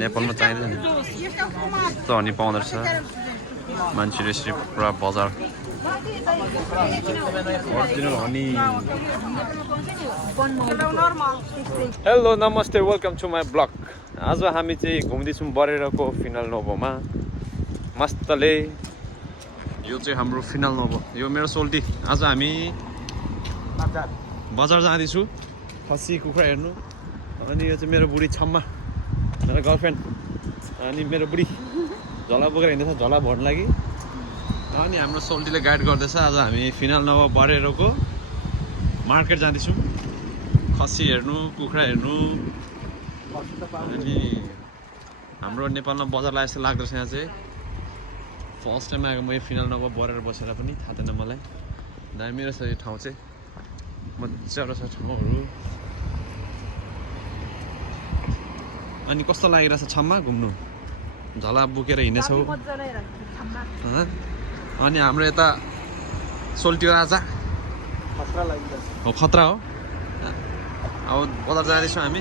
नेपालमा चाहिँदैन नि त हनी पाउँदो रहेछ मान्छेले यसरी पुरा बजार ओरिजिनल हनी हेलो नमस्ते वेलकम टु माई ब्लग आज हामी चाहिँ घुम्दैछौँ बरेरको फिनल नोभोमा मस्तले यो चाहिँ हाम्रो फिनल नोभो यो मेरो सोल्टी आज हामी बजार जाँदैछु खसी कुखुरा हेर्नु अनि यो चाहिँ मेरो बुढी छम्मा मेरो गर्लफ्रेन्ड अनि मेरो बुढी झोला बोकेर हिँड्दैछ झोला भर्नु लागि अनि हाम्रो सोल्टीले गाइड गर्दैछ आज हामी फिनल नोभो बरेरको मार्केट जाँदैछौँ खसी हेर्नु कुखुरा हेर्नु अनि हाम्रो नेपालमा बजार लागे जस्तो लाग्दछ यहाँ चाहिँ फर्स्ट टाइम आएको म यो फिनल नोभो बरेर बसेर पनि थाहा थिएन मलाई दामी रहेछ यो ठाउँ चाहिँ मजा रहेछ ठाउँहरू अनि कस्तो लागिरहेछ छम्मा घुम्नु झोला बोकेर हिँड्नेछौ अनि हाम्रो यता सोल्टियो आजा हो खतरा हो अब बजार जाँदैछौँ हामी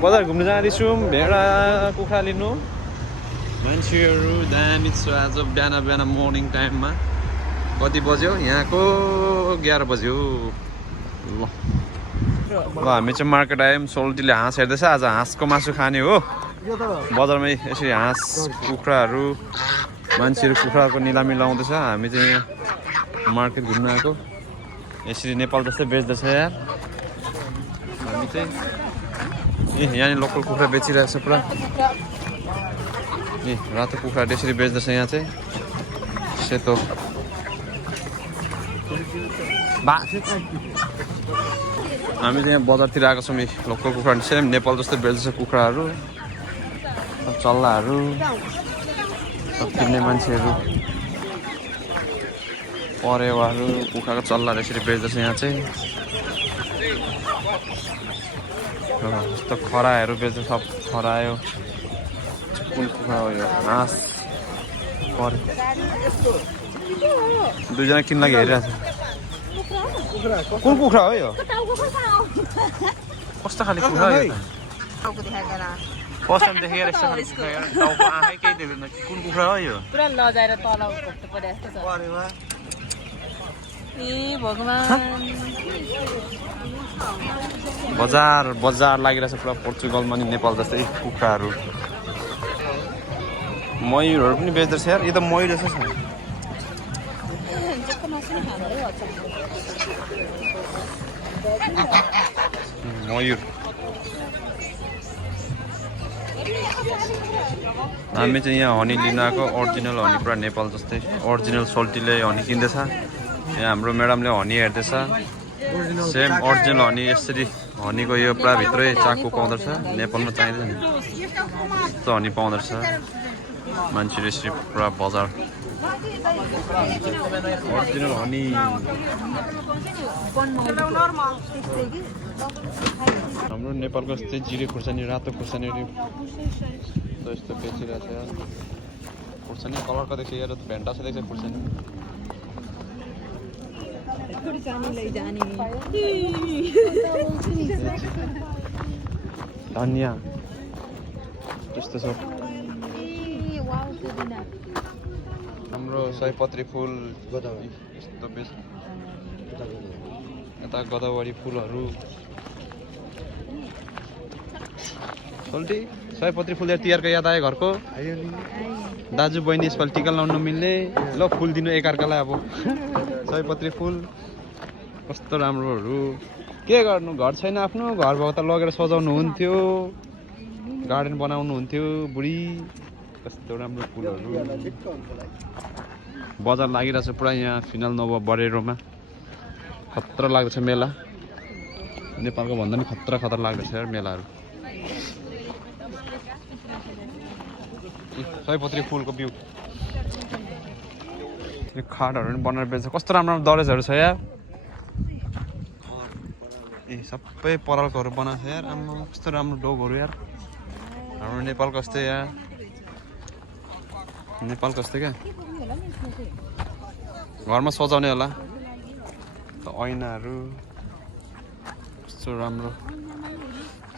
बजार घुम्नु जाँदैछौँ भेडा कुखुरा लिनु मान्छेहरू दामी छ आज बिहान बिहान मर्निङ टाइममा कति बज्यो यहाँको 11 बज्यो ल हामी चाहिँ मार्केट आयौँ सोल्टीले हाँस हेर्दैछ आज हाँसको मासु खाने हो बजारमै यसरी हाँस कुखुराहरू मान्छेहरू कुखुराको निलामी लाउँदैछ हामी चाहिँ यहाँ मार्केट घुम्न आएको यसरी नेपाल जस्तै बेच्दैछ यार हामी चाहिँ यहाँनिर लोकल कुखुरा बेचिरहेको छ पुरा रातो कुखुरा यसरी बेच्दैछ यहाँ चाहिँ सेतो हामी चाहिँ यहाँ बजारतिर आएको छौँ लोकल कुखुरा सेम नेपाल जस्तै बेच्दैछ कुखुराहरू चल्लाहरू किन्ने मान्छेहरू परेवाहरू कुखुराको चल्लाहरू यसरी बेच्दैछ यहाँ चाहिँ यस्तो खराहरू बेच्छ सब खरायो कुन कुखुरा हो यो हाँस परे दुईजना किन्न लागि हेरिरहेको छ कुन कुखुरा हो यो कस्तो खाले कुखुरा हो यो फर्स्ट टाइम देखेर यस्तो खाले कुखुरा टाउको आँखै केही देख्दैन कुन कुखुरा हो यो पुरा लजाएर तल घोप्नु पर्यो जस्तो छ ए भगवान बजार लागिरहेछ पुरा पोर्चुगलमा नि नेपाल जस्तै कुखुराहरू मयुरहरू पनि बेच्दैछ यार यो त मयुर जस्तो छ मयुर हामी चाहिँ यहाँ हनी लिन आएको ओरिजिनल हनी पुरा नेपाल जस्तै ओरिजिनल सोल्टीले हनी किन्दैछ यहाँ हाम्रो म्याडमले हनी हेर्दैछ सेम ओरिजिनल हनी यसरी हनीको यो पुरा भित्रै चाकु पाउँदो रहेछ नेपालमा चाहिँदैन नि यस्तो हनी पाउँदो रहेछ मान्छेले यसरी पुरा बजार ओरिजिनल हनी हाम्रो नेपालको यस्तै जिरे खुर्सानी रातो खुर्सानीहरू यस्तो बेचिरहेको छ खुर्सानी कलरको देख्छ यहाँ भेन्टा छ देख्छ खुर्सानी धनियाँ त्यस्तो छ हाम्रो सयपत्री फुल यस्तो बेस यता गदावरी फुलहरू सोल्टी सयपत्री फुल तिहारको याद आयो घरको दाजु बहिनी यसपालि टिका लाउन मिल्ने ल फुल दिनु एकअर्कालाई अब सयपत्री फुल कस्तो राम्रोहरू के गर्नु घर छैन आफ्नो घर भएको त लगेर सजाउनु हुन्थ्यो गार्डन बनाउनु हुन्थ्यो बुढी कस्तो राम्रो फुलहरू बजार लागिरहेछ पुरा यहाँ फिनल नोभो बरेरोमा खतरा लाग्दैछ मेला नेपालको भन्दा पनि खतरा लाग्दैछ यार मेलाहरू सयपत्री फुलको बिउ यो खाटहरू पनि बनाएर बेच्छ कस्तो राम्रो राम्रो दरेजहरू छ यार सबै परालकोहरू बनाएको छ यार आम्मा कस्तो राम्रो डोगहरू यार हाम्रो नेपालको जस्तै यार नेपालको जस्तै क्या घरमा सजाउने होला ऐनाहरू कस्तो राम्रो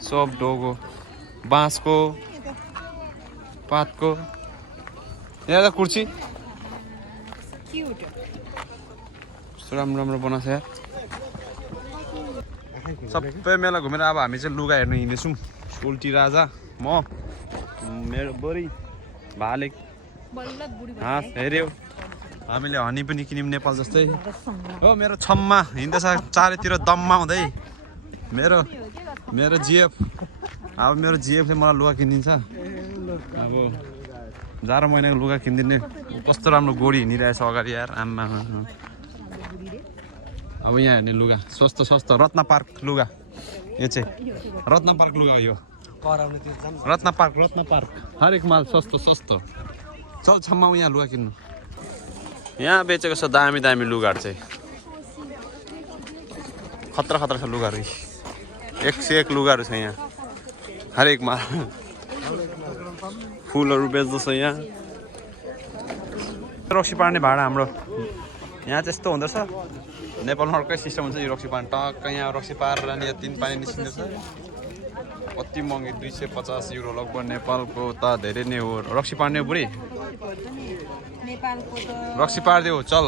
सब डोगो बाँसको पातको यहाँ त कुर्सी कस्तो राम्रो राम्रो बनाएको छ यार सबै मेला घुमेर अब हामी चाहिँ लुगा हेर्नु हिँड्दैछौँ सोल्टी राजा म मेरो बुढी भालेक हाँस हेऱ्यो हामीले हनी पनि किन्यौँ नेपाल जस्तै हो मेरो छम्मा हिँड्दैछ चारैतिर दममा हुँदै मेरो जिएफ अब मेरो जिएफले मलाई लुगा किनिदिन्छ अब जाडो महिनाको लुगा किनिदिने कस्तो राम्रो गोडी हिँडिरहेछ अगाडि यार आम्मा अब यहाँ हेर्ने लुगा सस्तो रत्न पार्क लुगा यो चाहिँ रत्न पार्क लुगा यो रत्न पार्क हरेक माल सस्तो चल छम्माउ यहाँ लुगा किन्नु यहाँ बेचेको छ दामी लुगाहरू चाहिँ खतरा छ लुगाहरू 101 लुगाहरू छ यहाँ हरेक माल फुलहरू बेच्दछ यहाँ रक्सी पार्ने भाडा हाम्रो यहाँ चाहिँ यस्तो हुँदछ नेपालमा अर्कै सिस्टम हुन्छ यो रक्सी पार्ने टक्क यहाँ रक्सी पारेर नि 3 पानी निस्किँदैछ कति महँगी 250 युरो लगभग नेपालको त धेरै नै हो रक्सी पार्ने हो बुढी रक्सी पारिदेऊ चल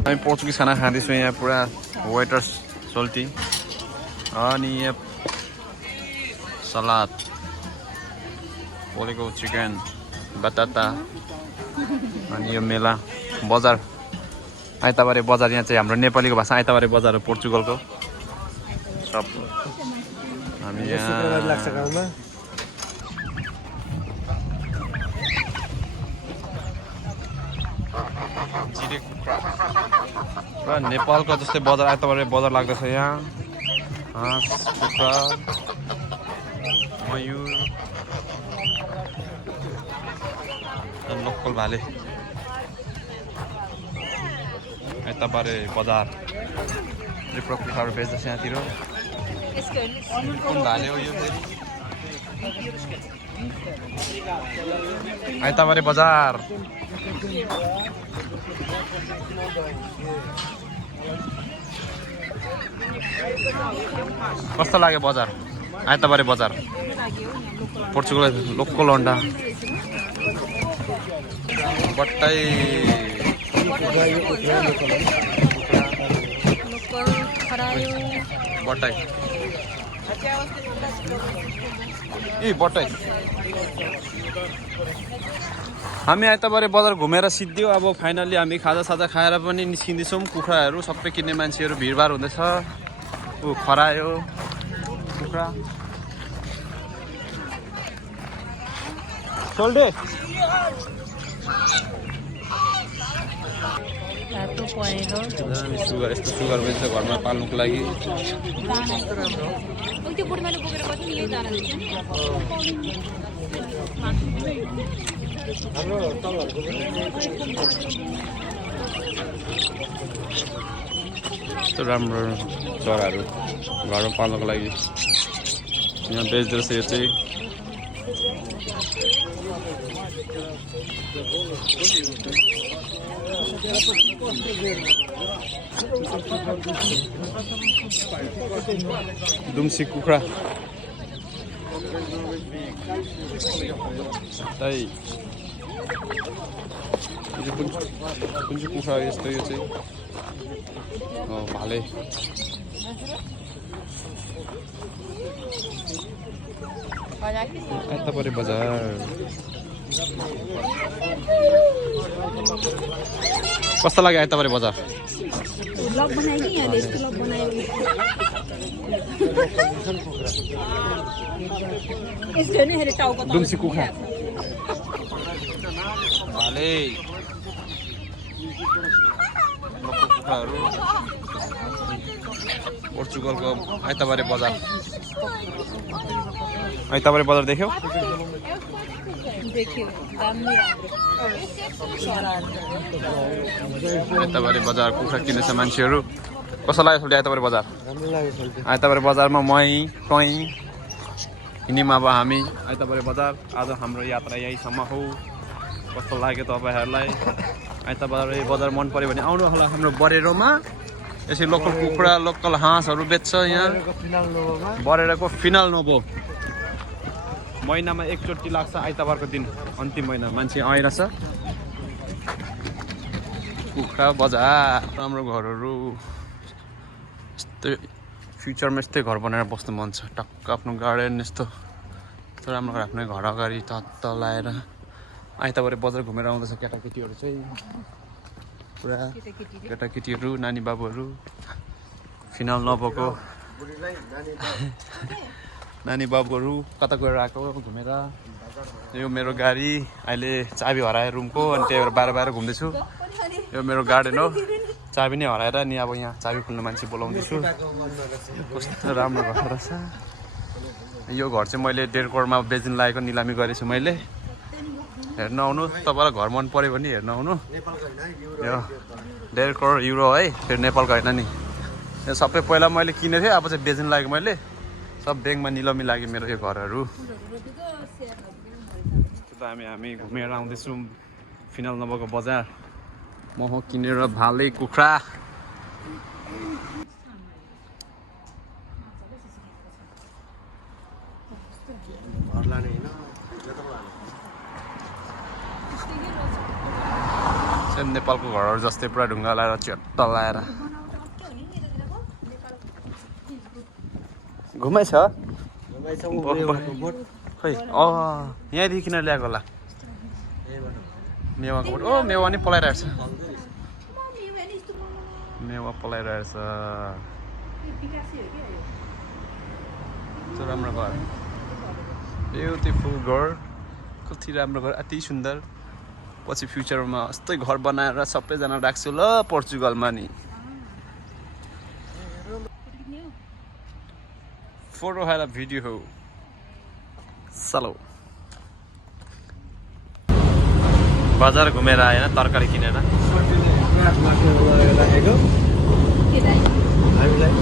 हामी पोर्चुगिज खाना खाँदैछौँ यहाँ पुरा वेटर्स सोल्टी अनि यहाँ सलाद पोलेको चिकन बटाटा अनि यो मेला बजार आइतबारे बजार यहाँ चाहिँ हाम्रो नेपालीको भाषा आइतबारे बजार हो पोर्चुगलको सब हामी यहाँ पुरा नेपालको जस्तै बजार आइतबारे बजार लाग्दछ यहाँ हाँस कुखुरा मयूर लोकल भाले आइतबारे बजार रिप्रो कुखुराहरू बेच्दछ यहाँतिर कुन भाले हो यो फेरि आइतबारे बजार कस्तो लाग्यो बजार आइतबारे बजार पोर्चुगल लोकल अन्डा बट्टाई बट्टाई ए बट्टाई हामी आइतबारे बजार घुमेर सिद्धियो अब फाइनल्ली हामी खाजा खाएर पनि निस्किँदैछौँ कुखुराहरू सबै किन्ने मान्छेहरू भिडभाड हुँदैछ ऊ खरायो कुखुरा सोल्डे सुगर यस्तो सुगर बेच्छ घरमा पाल्नुको लागि यस्तो राम्रो चराहरू घरमा पाल्नको लागि यहाँ बेच्दो रहेछ यो चाहिँ दुम्सी कुखुरा कुन चाहिँ कुखुरा यस्तो यो चाहिँ भाले आइतबारे बजार कस्तो लाग्यो आइतबारे बजार दुम्सी कुखुरा भाले कुखुराहरू पोर्चुगलको आइतबारे बजार देख्यौ आइतबारे बजार कुखुरा किन्दैछ मान्छेहरू कस्तो लाग्यो छोडी आइतबारे बजार आइतबारे बजारमा टोइ हिँड्यौँ अब हामी आइतबारे बजार आज हाम्रो यात्रा यहीसम्म हो कस्तो लाग्यो तपाईँहरूलाई आइतबारे बजार मन पर्यो भने आउनु होला हाम्रो बरेरोमा यसै लोकल कुखुरा लोकल हाँसहरू बेच्छ यहाँ बरेरको फिनाल नोभो महिनामा एकचोटि लाग्छ आइतबारको दिन अन्तिम महिना मान्छे आइरहेछ कुखुरा बजार राम्रो घरहरू यस्तै फ्युचरमा यस्तै घर बनाएर बस्नु मन छ टक्क आफ्नो गार्डन यस्तो राम्रो राख्ने घर अगाडि तत्त लाएर आइतबारे बजार घुमेर आउँदैछ केटाकेटीहरू चाहिँ पुरा केटाकेटीहरू नानी बाबुहरू फिनाल नभएको नानी बाबुहरू कता गएर आएको घुमेर यो मेरो गाडी अहिले चाबी हरायो रुमको अनि त्यही भएर बाहिर बाहिर घुम्दैछु यो मेरो गार्डन हो चाबी नै हराएर नि अब यहाँ चाबी खोल्ने मान्छे बोलाउँदैछु कस्तो राम्रो घर रहेछ यो घर चाहिँ मैले 1.5 करोडमा बेच्न लागेको निलामी गरेछु मैले हेर्न आउनु तपाईँलाई घर मन पऱ्यो भने हेर्न आउनु यो 1.5 करोड युरो है फेरि नेपालको होइन नि यो सबै पहिला मैले किनेको थिएँ अब चाहिँ बेच्न लागेको मैले सब ब्याङ्कमा निलामी लाग्यो मेरो यो घरहरू हामी घुमेर आउँदैछौँ फिनाल नभएको बजार मह किनेर भाले कुखुरा नेपालको घरहरू जस्तै पुरा ढुङ्गा लाएर च्याट्ट लाएर घुमाइ छ खै यहाँदेखि किन ल्याएको होला मेवाको बोट ओ मेवा नि पलाइरहेछ मेवा पलाइरहेछ राम्रो घर ब्युटिफुल घर कति राम्रो घर अति सुन्दर पछि फ्युचरमा यस्तै घर बनाएर सबैजना राख्छु ल पोर्चुगलमा नि फोटो खाएर भिडियो हो चलो बजार घुमेर आएन तरकारी किनेर हामीलाई